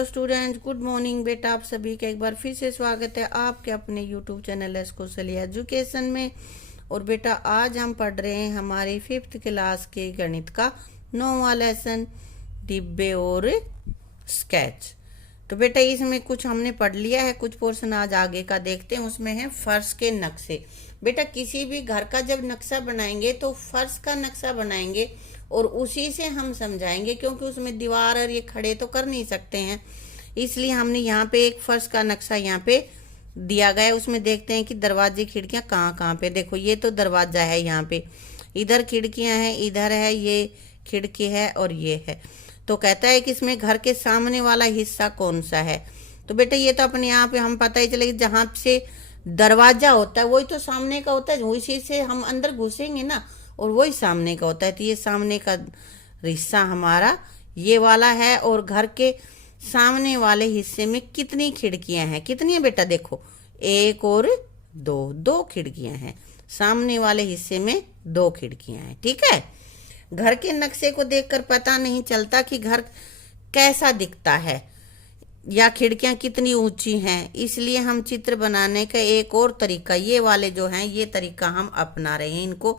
Hello students, good morning बेटा। आप सभी का एक बार फिर से स्वागत है आपके अपने यूट्यूब चैनल एस्कोसली एजुकेशन में। और बेटा आज हम पढ़ रहे हैं हमारी 5th क्लास के गणित का 9वां लेसन, डिब्बे और स्केच। तो बेटा इसमें कुछ हमने पढ़ लिया है, कुछ पोर्शन आज आगे का देखते हैं। उसमें है फर्श के नक्शे। बेटा किसी भी घर का जब नक्शा बनाएंगे तो फर्श का नक्शा बनाएंगे और उसी से हम समझाएंगे, क्योंकि उसमें दीवार और ये खड़े तो कर नहीं सकते हैं। इसलिए हमने यहाँ पे एक फर्श का नक्शा यहाँ पे दिया गया है। उसमें देखते हैं कि दरवाजे खिड़कियाँ कहाँ कहाँ पे। देखो ये तो दरवाजा है, यहाँ पे इधर खिड़कियाँ हैं, इधर है, ये खिड़की है और ये है। तो कहता है कि इसमें घर के सामने वाला हिस्सा कौन सा है। तो बेटा ये तो अपने यहाँ पे हम पता ही चलेगा, जहाँ से दरवाजा होता है वही तो सामने का होता है, उसी से हम अंदर घुसेंगे ना, और वही सामने का होता है। तो ये सामने का हिस्सा हमारा ये वाला है। और घर के सामने वाले हिस्से में कितनी खिड़कियां हैं? कितनी है बेटा? देखो 1 और 2 खिड़कियां हैं। सामने वाले हिस्से में 2 खिड़कियां हैं। ठीक है। घर के नक्शे को देखकर पता नहीं चलता कि घर कैसा दिखता है या खिड़कियां कितनी ऊंची हैं। इसलिए हम चित्र बनाने का एक और तरीका, ये वाले जो हैं, ये तरीका हम अपना रहे हैं। इनको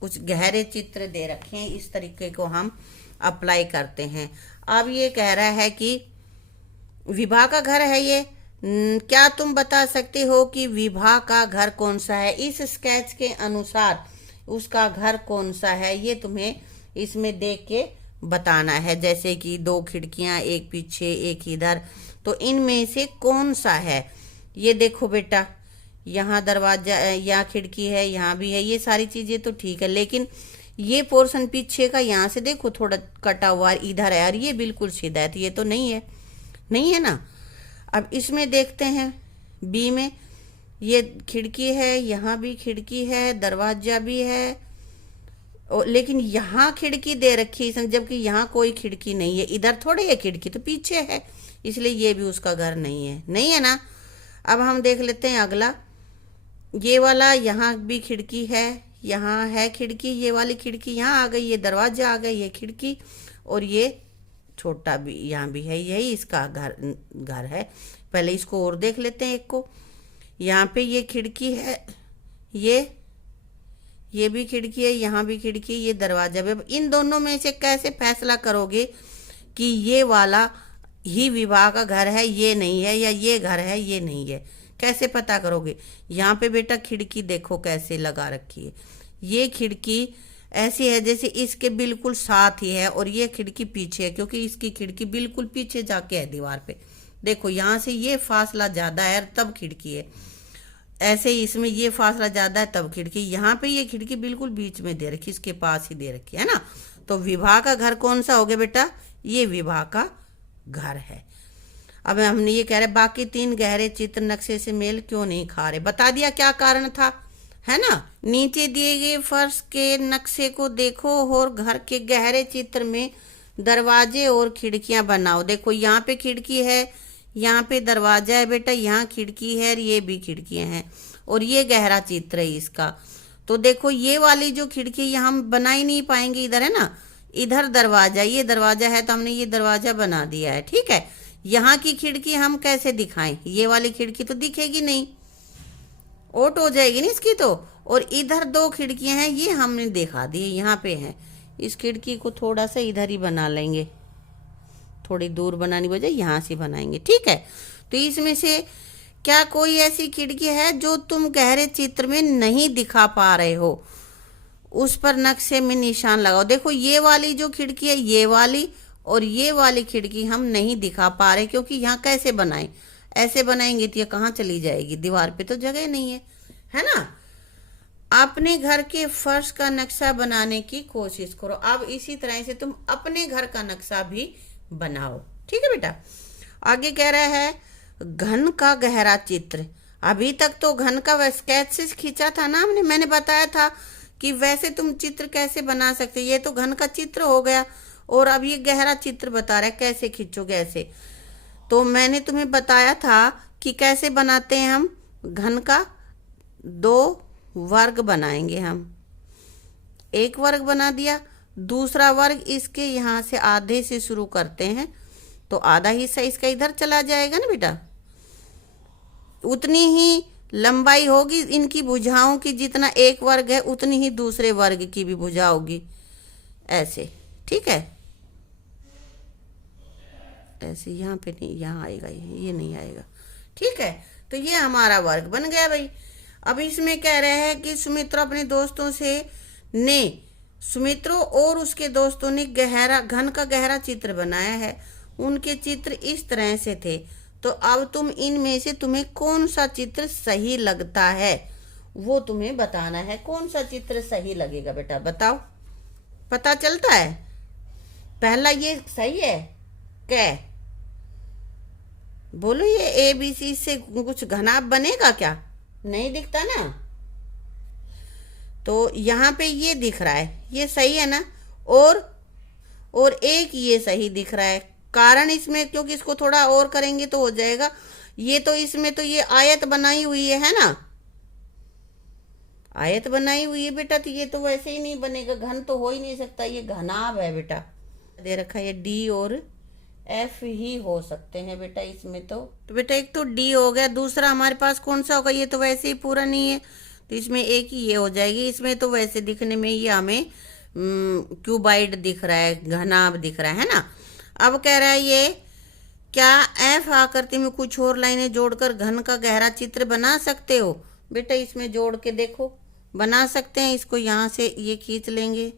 कुछ गहरे चित्र दे रखे हैं, इस तरीके को हम अप्लाई करते हैं। अब ये कह रहा है कि विभा का घर है ये। क्या तुम बता सकते हो कि विभा का घर कौन सा है? इस स्केच के अनुसार उसका घर कौन सा है, ये तुम्हें इसमें देख के बताना है। जैसे कि 2 खिड़कियां, एक पीछे एक इधर, तो इनमें से कौन सा है? ये देखो बेटा, यहाँ दरवाजा, यहाँ खिड़की है, यहाँ भी है, ये सारी चीजें तो ठीक है, लेकिन ये पोर्शन पीछे का यहाँ से देखो थोड़ा कटा हुआ इधर है, और ये बिल्कुल सीधा है, तो ये तो नहीं है, नहीं है ना। अब इसमें देखते हैं बी में, ये खिड़की है, यहाँ भी खिड़की है, दरवाजा भी है, लेकिन यहाँ खिड़की दे रखी है, जबकि यहाँ कोई खिड़की नहीं है। इधर थोड़ी है खिड़की, तो पीछे है, इसलिए ये भी उसका घर नहीं है, नहीं है ना। अब हम देख लेते हैं अगला, ये वाला, यहाँ भी खिड़की है, यहाँ है खिड़की, ये वाली खिड़की यहाँ आ गई, ये दरवाजा आ गया, ये खिड़की, और ये छोटा भी यहाँ भी है, यही इसका घर है। पहले इसको और देख लेते हैं एक को। यहाँ पे ये खिड़की है, ये भी खिड़की है, यहाँ भी खिड़की, ये दरवाजा भी। अब इन दोनों में से कैसे फैसला करोगे कि ये वाला ही विवाह का घर है, ये नहीं है, या ये घर है, ये नहीं है? कैसे पता करोगे? यहाँ पे बेटा खिड़की देखो कैसे लगा रखी है। ये खिड़की ऐसी है जैसे इसके बिल्कुल साथ ही है, और ये खिड़की पीछे है, क्योंकि इसकी खिड़की बिल्कुल पीछे जाके है दीवार पे। देखो यहाँ से ये फासला ज्यादा है, तब खिड़की है। ऐसे ही इसमें ये फासला ज्यादा है, तब खिड़की। यहाँ पे ये खिड़की बिल्कुल बीच में दे रखी, इसके पास ही दे रखी है ना। तो विवाह का घर कौन सा हो गया बेटा? ये विवाह का घर है। अब हमने ये कह रहे बाकी 3 गहरे चित्र नक्शे से मेल क्यों नहीं खा रहे। बता दिया क्या कारण था, है ना। नीचे दिए गए फर्श के नक्शे को देखो और घर के गहरे चित्र में दरवाजे और खिड़कियां बनाओ। देखो यहाँ पे खिड़की है, यहाँ पे दरवाजा है बेटा, यहाँ खिड़की है, ये भी खिड़कियां हैं, और ये गहरा चित्र है इसका। तो देखो ये वाली जो खिड़की यहाँ हम बना ही नहीं पाएंगे, इधर है ना, इधर दरवाजा, ये दरवाजा है, तो हमने ये दरवाजा बना दिया है। ठीक है। यहाँ की खिड़की हम कैसे दिखाएं? ये वाली खिड़की तो दिखेगी नहीं, ओट हो जाएगी ना इसकी तो। और इधर 2 खिड़कियां हैं, ये हमने दिखा दी, यहाँ पे है। इस खिड़की को थोड़ा सा इधर ही बना लेंगे, थोड़ी दूर बनानी बजाय यहाँ से बनाएंगे। ठीक है। तो इसमें से क्या कोई ऐसी खिड़की है जो तुम गहरे चित्र में नहीं दिखा पा रहे हो? उस पर नक्शे में निशान लगाओ। देखो ये वाली जो खिड़की है, ये वाली और ये वाली खिड़की हम नहीं दिखा पा रहे, क्योंकि यहाँ कैसे बनाएं? ऐसे बनाएंगे तो ये कहाँ चली जाएगी? दीवार पे तो जगह नहीं है ना। अपने घर के फर्श का नक्शा बनाने की कोशिश करो। अब इसी तरह से तुम अपने घर का नक्शा भी बनाओ। ठीक है बेटा। आगे कह रहा है घन का गहरा चित्र। अभी तक तो घन का स्केच से खींचा था ना हमने, मैंने बताया था कि वैसे तुम चित्र कैसे बना सकते। ये तो घन का चित्र हो गया, और अब ये गहरा चित्र बता रहा है कैसे खींचोगे ऐसे। तो मैंने तुम्हें बताया था कि कैसे बनाते हैं हम घन का। 2 वर्ग बनाएंगे हम, एक वर्ग बना दिया, दूसरा वर्ग इसके यहाँ से आधे से शुरू करते हैं, तो आधा हिस्सा इसका इधर चला जाएगा ना बेटा। उतनी ही लंबाई होगी इनकी भुजाओं की, जितना एक वर्ग है उतनी ही दूसरे वर्ग की भी भुजा होगी, ऐसे। ठीक है, ऐसे। यहाँ पे नहीं, यहाँ आएगा ये नहीं आएगा। ठीक है, तो ये हमारा वर्ग बन गया भाई। अब इसमें कह रहे हैं कि सुमित्रा अपने दोस्तों ने सुमित्रो और उसके दोस्तों ने घन का गहरा चित्र बनाया है। उनके चित्र इस तरह से थे। तो अब तुम इनमें से तुम्हें कौन सा चित्र सही लगता है वो तुम्हें बताना है। कौन सा चित्र सही लगेगा बेटा, बताओ। पता चलता है? पहला ये सही है क्या? बोलो, ये ABC से कुछ घनाभ बनेगा क्या? नहीं दिखता ना। तो यहाँ पे ये दिख रहा है, ये सही है ना। और एक ये सही दिख रहा है। कारण इसमें, क्योंकि इसको थोड़ा और करेंगे तो हो जाएगा। ये तो इसमें तो ये आयत बनाई हुई है ना, आयत बनाई हुई है बेटा। तो ये तो वैसे ही नहीं बनेगा, घन तो हो ही नहीं सकता। ये घनाभ है बेटा। दे रखा है D और F ही हो सकते हैं बेटा इसमें। तो बेटा एक तो D हो गया, दूसरा हमारे पास कौन सा होगा? ये तो वैसे ही पूरा नहीं है, तो इसमें एक ही ये हो जाएगी। इसमें तो वैसे दिखने में ये हमें क्यूबाइड दिख रहा है, घनाभ दिख रहा है ना। अब कह रहा है ये, क्या F आकृति में कुछ और लाइनें जोड़कर घन का गहरा चित्र बना सकते हो? बेटा इसमें जोड़ के देखो, बना सकते हैं। इसको यहाँ से ये खींच लेंगे,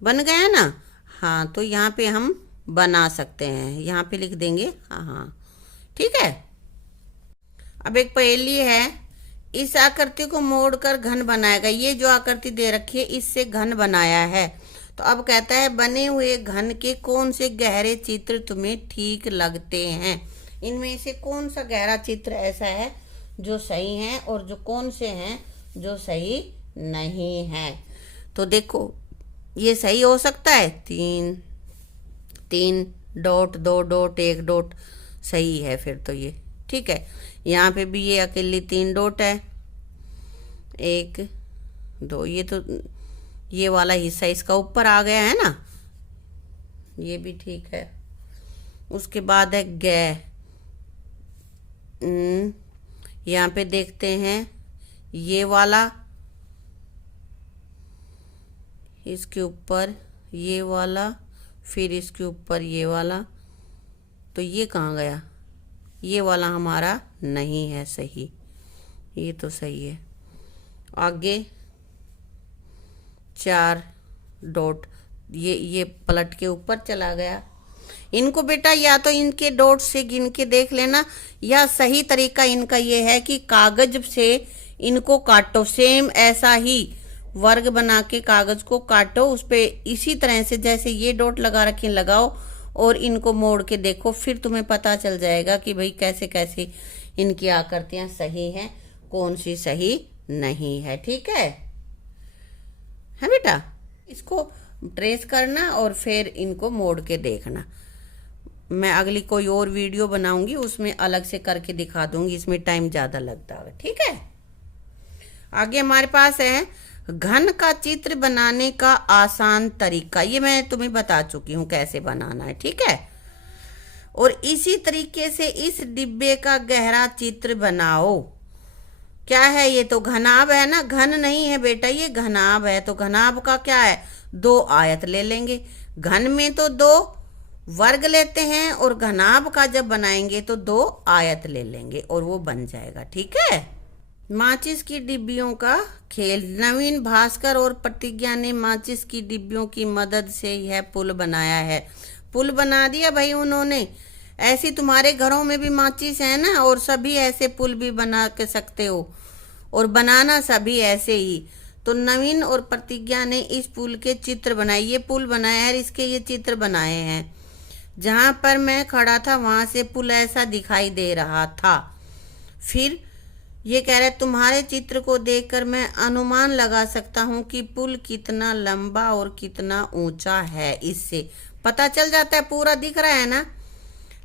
बन गया ना। हाँ, तो यहाँ पे हम बना सकते हैं, यहाँ पे लिख देंगे। हाँ हाँ, ठीक है। अब एक पहेली है, इस आकृति को मोड़कर घन बनाएगा। ये जो आकृति दे रखी है इससे घन बनाया है। तो अब कहता है, बने हुए घन के कौन से गहरे चित्र तुम्हें ठीक लगते हैं? इनमें से कौन सा गहरा चित्र ऐसा है जो सही है, और जो कौन से हैं जो सही नहीं है? तो देखो, ये सही हो सकता है। 3 डॉट 2 डॉट 1 डॉट सही है फिर तो ये। ठीक है, यहाँ पे भी ये अकेली 3 डॉट है, 1 2। ये तो ये वाला हिस्सा इसका ऊपर आ गया है ना, ये भी ठीक है। उसके बाद है यहाँ पे देखते हैं ये वाला, इसके ऊपर ये वाला, फिर इसके ऊपर ये वाला। तो ये कहाँ गया? ये वाला हमारा नहीं है सही, ये तो सही है। आगे 4 डॉट, ये पलट के ऊपर चला गया। इनको बेटा या तो इनके डॉट से गिन के देख लेना, या सही तरीका इनका ये है कि कागज से इनको काटो। सेम ऐसा ही वर्ग बना के कागज को काटो, उस पे इसी तरह से जैसे ये डॉट लगा रखे लगाओ, और इनको मोड़ के देखो। फिर तुम्हें पता चल जाएगा कि भाई कैसे कैसे इनकी आकृतियां सही हैं, कौन सी सही नहीं है। ठीक है बेटा? इसको ट्रेस करना और फिर इनको मोड़ के देखना। मैं अगली कोई और वीडियो बनाऊंगी, उसमें अलग से करके दिखा दूंगी, इसमें टाइम ज़्यादा लगता है। ठीक है, आगे हमारे पास है घन का चित्र बनाने का आसान तरीका। ये मैं तुम्हें बता चुकी हूँ कैसे बनाना है। ठीक है, और इसी तरीके से इस डिब्बे का गहरा चित्र बनाओ। क्या है ये? तो घनाभ है ना, घन नहीं है बेटा, ये घनाभ है। तो घनाभ का क्या है? 2 आयत ले लेंगे। घन में तो 2 वर्ग लेते हैं, और घनाभ का जब बनाएंगे तो 2 आयत ले लेंगे, और वो बन जाएगा। ठीक है। माचिस की डिब्बियों का खेल। नवीन, भास्कर और प्रतिज्ञा ने माचिस की डिब्बियों की मदद से यह पुल बनाया है। पुल बना दिया भाई उन्होंने। ऐसी तुम्हारे घरों में भी माचिस है ना, और सभी ऐसे पुल भी बना के सकते हो, और बनाना सभी ऐसे ही। तो नवीन और प्रतिज्ञा ने इस पुल के चित्र बनाए। ये पुल बनाया है, इसके ये चित्र बनाए हैं। जहां पर मैं खड़ा था वहां से पुल ऐसा दिखाई दे रहा था। फिर ये कह रहे, तुम्हारे चित्र को देखकर मैं अनुमान लगा सकता हूँ कि पुल कितना लंबा और कितना ऊंचा है। इससे पता चल जाता है, पूरा दिख रहा है ना।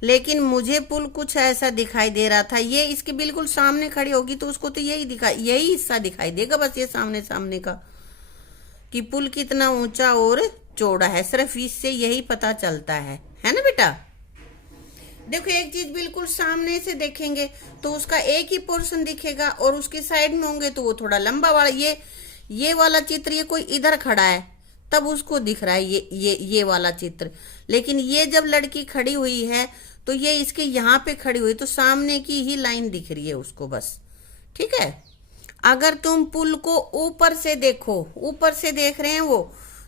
लेकिन मुझे पुल कुछ ऐसा दिखाई दे रहा था। ये इसके बिल्कुल सामने खड़ी होगी तो उसको तो यही हिस्सा दिखाई देगा, बस ये सामने सामने का, कि पुल कितना ऊंचा और चौड़ा है, सिर्फ इससे यही पता चलता है ना बेटा। देखो एक चीज बिल्कुल सामने से देखेंगे तो उसका एक ही पोर्शन दिखेगा, और उसके साइड में होंगे तो वो थोड़ा लंबा वाला, ये वाला चित्र, ये कोई इधर खड़ा है तब उसको दिख रहा है ये वाला चित्र। लेकिन ये जब लड़की खड़ी हुई है तो ये इसके यहाँ पे खड़ी हुई, तो सामने की ही लाइन दिख रही है उसको बस। ठीक है। अगर तुम पुल को ऊपर से देखो, ऊपर से देख रहे हैं वो,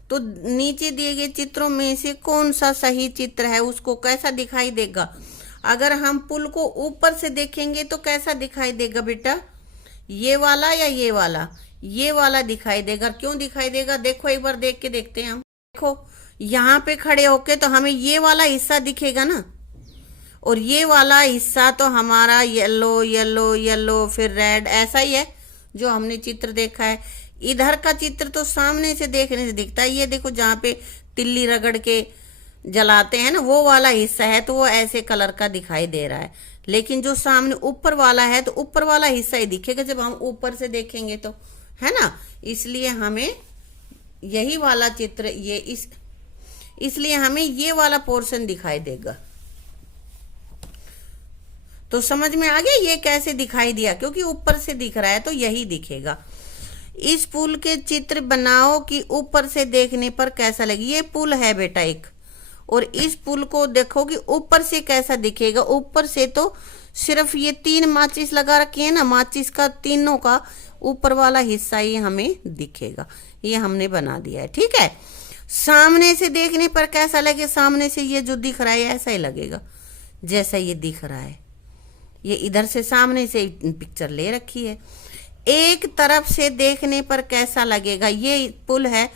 तो नीचे दिए गए चित्रों में से कौन सा सही चित्र है, उसको कैसा दिखाई देगा। अगर हम पुल को ऊपर से देखेंगे तो कैसा दिखाई देगा बेटा, ये वाला या ये वाला? ये वाला दिखाई देगा। क्यों दिखाई देगा, देखो एक बार देख के देखते हैं हम। देखो यहाँ पे खड़े होके तो हमें ये वाला हिस्सा दिखेगा ना, और ये वाला हिस्सा तो हमारा येलो येलो येलो फिर रेड, ऐसा ही है जो हमने चित्र देखा है। इधर का चित्र तो सामने से देखने से दिखता है, ये देखो जहाँ पे तिल्ली रगड़ के जलाते हैं ना, वो वाला हिस्सा है तो वो ऐसे कलर का दिखाई दे रहा है। लेकिन जो सामने ऊपर वाला है तो ऊपर वाला हिस्सा ही दिखेगा जब हम ऊपर से देखेंगे तो, है ना। इसलिए हमें यही वाला चित्र, इसलिए हमें ये वाला पोर्शन दिखाई देगा। तो समझ में आ गया ये कैसे दिखाई दिया, क्योंकि ऊपर से दिख रहा है तो यही दिखेगा। इस पुल के चित्र बनाओ कि ऊपर से देखने पर कैसा लगे। ये पुल है बेटा एक, और इस पुल को देखो कि ऊपर से कैसा दिखेगा। ऊपर से तो सिर्फ ये 3 माचिस लगा रखी है ना, माचिस का तीनों का ऊपर वाला हिस्सा ही हमें दिखेगा। ये हमने बना दिया है। ठीक है। सामने से देखने पर कैसा लगे, सामने से ये जो दिख रहा है ऐसा ही लगेगा जैसा ये दिख रहा है। ये इधर से सामने से पिक्चर ले रखी है। एक तरफ से देखने पर कैसा लगेगा, ये पुल है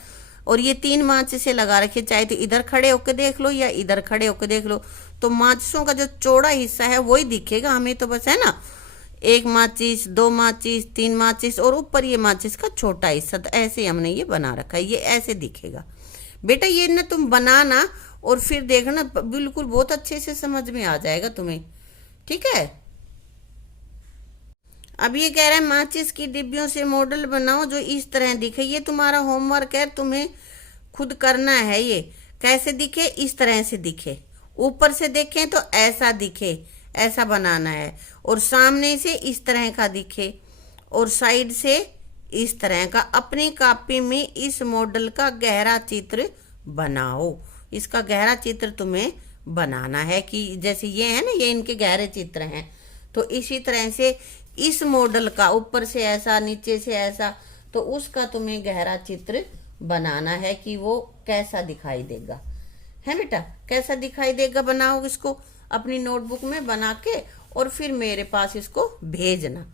और ये 3 माचिस से लगा रखे, चाहे तो इधर खड़े होकर देख लो या इधर खड़े होकर देख लो, तो माचिसों का जो चौड़ा हिस्सा है वही दिखेगा हमें तो बस, है ना। 1 माचिस, 2 माचिस, 3 माचिस और ऊपर ये माचिस का छोटा हिस्सा, तो ऐसे हमने ये बना रखा है, ये ऐसे दिखेगा बेटा। ये ना तुम बनाना और फिर देखना, बिल्कुल बहुत अच्छे से समझ में आ जाएगा तुम्हें। ठीक है। अब ये कह रहा है माचिस की डिब्बियों से मॉडल बनाओ जो इस तरह दिखे। ये तुम्हारा होमवर्क है, तुम्हें खुद करना है। ये कैसे दिखे, इस तरह से दिखे। ऊपर से देखें तो ऐसा दिखे, ऐसा बनाना है, और सामने से इस तरह का दिखे, और साइड से इस तरह का। अपनी कॉपी में इस मॉडल का गहरा चित्र बनाओ। इसका गहरा चित्र तुम्हें बनाना है कि जैसे ये है ना, ये इनके गहरे चित्र हैं, तो इसी तरह से इस मॉडल का ऊपर से ऐसा, नीचे से ऐसा, तो उसका तुम्हें गहरा चित्र बनाना है कि वो कैसा दिखाई देगा, है बेटा। कैसा दिखाई देगा बनाओ इसको अपनी नोटबुक में बना के, और फिर मेरे पास इसको भेजना।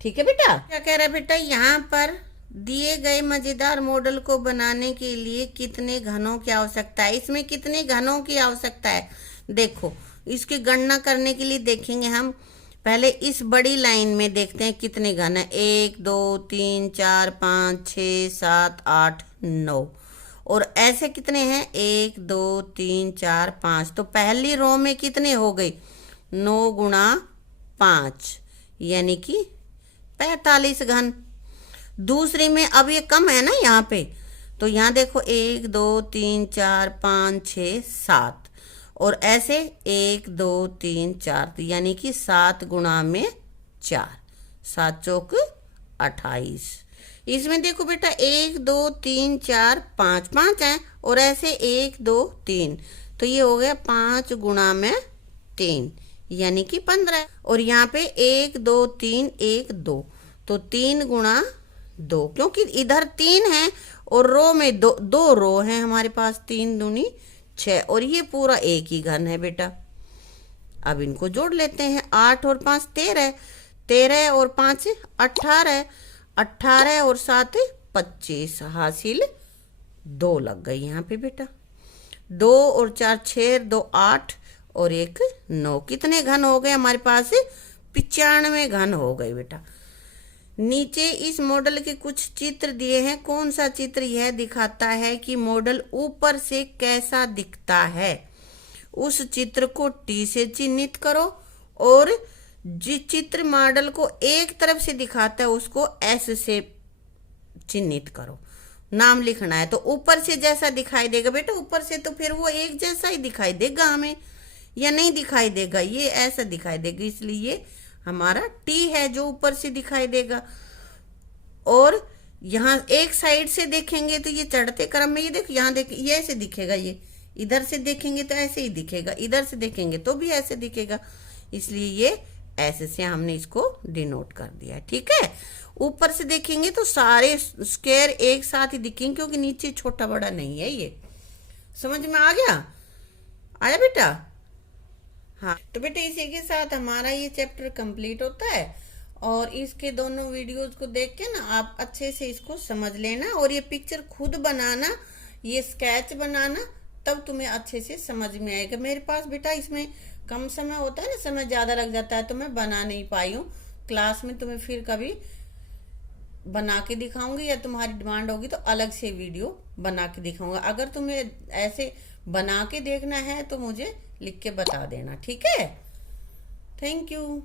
ठीक है बेटा। क्या कह रहा है बेटा, यहाँ पर दिए गए मजेदार मॉडल को बनाने के लिए कितने घनों की आवश्यकता है। इसमें कितने घनों की आवश्यकता है, देखो इसकी गणना करने के लिए देखेंगे हम। पहले इस बड़ी लाइन में देखते हैं कितने घन है। 1 2 3 4 5 6 7 8 9, और ऐसे कितने हैं, 1 2 3 4 5। तो पहली रो में कितने हो गए, 9 गुणा 5 यानी कि 45 घन। दूसरी में अब ये कम है ना यहाँ पे, तो यहाँ देखो 1 2 3 4 5 6 7, और ऐसे 1 2 3 4, यानी कि 7 गुणा में 4, 7 चौक 28। इसमें देखो बेटा 1 2 3 4 5 5 है, और ऐसे 1 2 3, तो ये हो गया 5 गुणा में 3 यानी कि 15। और यहाँ पे 1 2 3 1 2, तो 3 गुणा 2, क्योंकि इधर 3 है और रो में दो रो है हमारे पास, 3 दूनी 6, और ये पूरा एक ही घन है बेटा। अब इनको जोड़ लेते हैं, 8 और 5 13, 13 और 5 18, 18 और 7 25, हासिल 2 लग गई यहाँ पे बेटा। 2 और 4 6, 2 8 और 1 9, कितने घन हो गए हमारे पास, 95 घन हो गए बेटा। नीचे इस मॉडल के कुछ चित्र दिए हैं। कौन सा चित्र यह दिखाता है कि मॉडल ऊपर से कैसा दिखता है। उस चित्र को टी से चिन्हित करो, और जिस चित्र मॉडल को एक तरफ से दिखाता है उसको एस से चिन्हित करो। नाम लिखना है। तो ऊपर से जैसा दिखाई देगा बेटा, ऊपर से तो फिर वो एक जैसा ही दिखाई देगा हमें, या नहीं दिखाई देगा, ये ऐसा दिखाई देगा, इसलिए ये हमारा टी है जो ऊपर से दिखाई देगा। और यहाँ एक साइड से देखेंगे तो ये चढ़ते क्रम में, ये देखो यहाँ देख, ये ऐसे दिखेगा, ये इधर से देखेंगे तो ऐसे ही दिखेगा, इधर से देखेंगे तो भी ऐसे दिखेगा, इसलिए ये ऐसे से हमने इसको डिनोट कर दिया है। ठीक है, ऊपर से देखेंगे तो सारे स्क्वायर एक साथ ही दिखेंगे, क्योंकि नीचे छोटा बड़ा नहीं है। ये समझ में आ गया? आया बेटा? हाँ, तो बेटा इसी के साथ हमारा ये चैप्टर कंप्लीट होता है। और इसके दोनों वीडियोस को देख के ना आप अच्छे से इसको समझ लेना, और ये पिक्चर खुद बनाना, ये स्केच बनाना, तब तुम्हें अच्छे से समझ में आएगा। मेरे पास बेटा इसमें कम समय होता है ना, समय ज़्यादा लग जाता है, तो मैं बना नहीं पाई हूँ। क्लास में तुम्हें फिर कभी बना के दिखाऊंगी, या तुम्हारी डिमांड होगी तो अलग से वीडियो बना के दिखाऊंगा। अगर तुम्हें ऐसे बना के देखना है तो मुझे लिख के बता देना। ठीक है, थैंक यू।